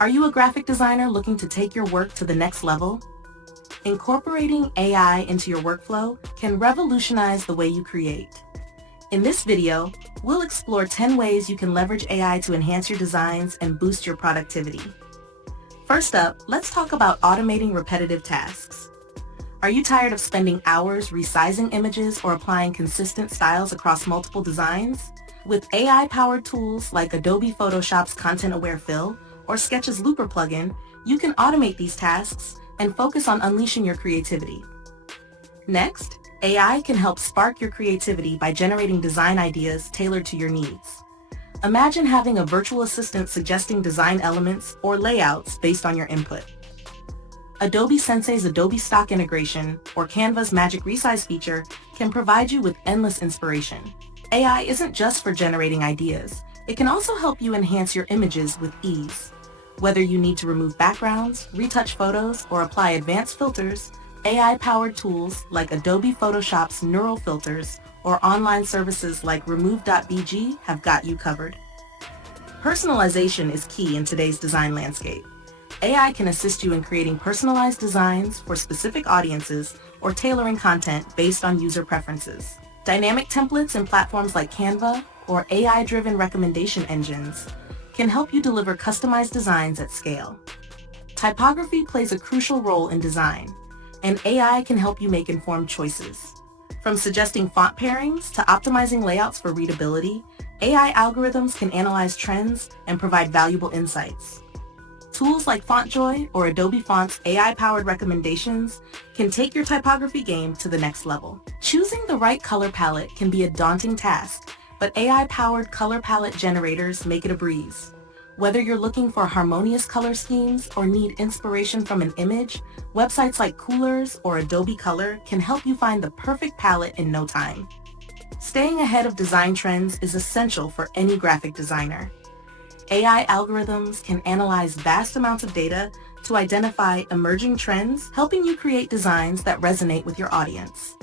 Are you a graphic designer looking to take your work to the next level? Incorporating AI into your workflow can revolutionize the way you create. In this video, we'll explore 10 ways you can leverage AI to enhance your designs and boost your productivity. First up, let's talk about automating repetitive tasks. Are you tired of spending hours resizing images or applying consistent styles across multiple designs? With AI-powered tools like Adobe Photoshop's Content-Aware Fill or Sketch's Looper plugin, you can automate these tasks and focus on unleashing your creativity. Next, AI can help spark your creativity by generating design ideas tailored to your needs. Imagine having a virtual assistant suggesting design elements or layouts based on your input. Adobe Sensei's Adobe Stock integration or Canva's Magic Resize feature can provide you with endless inspiration. AI isn't just for generating ideas. It can also help you enhance your images with ease. Whether you need to remove backgrounds, retouch photos, or apply advanced filters, AI-powered tools like Adobe Photoshop's Neural Filters or online services like Remove.bg have got you covered. Personalization is key in today's design landscape. AI can assist you in creating personalized designs for specific audiences or tailoring content based on user preferences. Dynamic templates in platforms like Canva or AI-driven recommendation engines can help you deliver customized designs at scale. Typography plays a crucial role in design, and AI can help you make informed choices. From suggesting font pairings to optimizing layouts for readability, AI algorithms can analyze trends and provide valuable insights. Tools like FontJoy or Adobe Font's AI-powered recommendations can take your typography game to the next level. Choosing the right color palette can be a daunting task, but AI-powered color palette generators make it a breeze. Whether you're looking for harmonious color schemes or need inspiration from an image, websites like Coolers or Adobe Color can help you find the perfect palette in no time. Staying ahead of design trends is essential for any graphic designer. AI algorithms can analyze vast amounts of data to identify emerging trends, helping you create designs that resonate with your audience.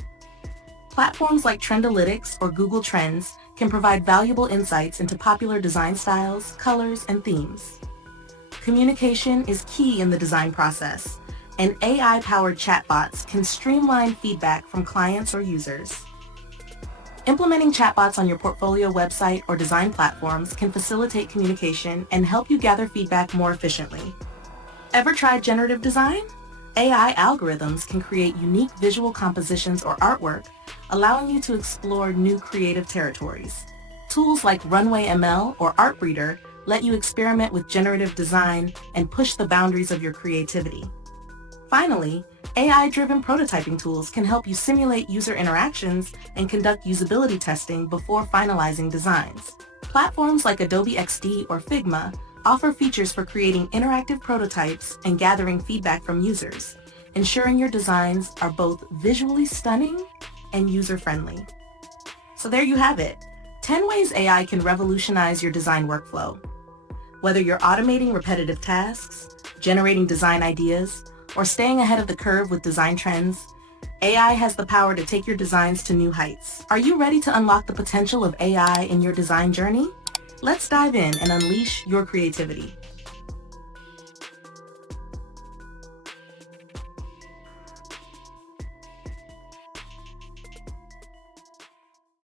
Platforms like Trendalytics or Google Trends can provide valuable insights into popular design styles, colors, and themes. Communication is key in the design process, and AI-powered chatbots can streamline feedback from clients or users. Implementing chatbots on your portfolio website or design platforms can facilitate communication and help you gather feedback more efficiently. Ever tried generative design? AI algorithms can create unique visual compositions or artwork, allowing you to explore new creative territories. Tools like Runway ML or Artbreeder let you experiment with generative design and push the boundaries of your creativity. Finally, AI-driven prototyping tools can help you simulate user interactions and conduct usability testing before finalizing designs. Platforms like Adobe XD or Figma offer features for creating interactive prototypes and gathering feedback from users, ensuring your designs are both visually stunning and user-friendly. So there you have it, 10 ways AI can revolutionize your design workflow. Whether you're automating repetitive tasks, generating design ideas, or staying ahead of the curve with design trends, AI has the power to take your designs to new heights. Are you ready to unlock the potential of AI in your design journey? Let's dive in and unleash your creativity.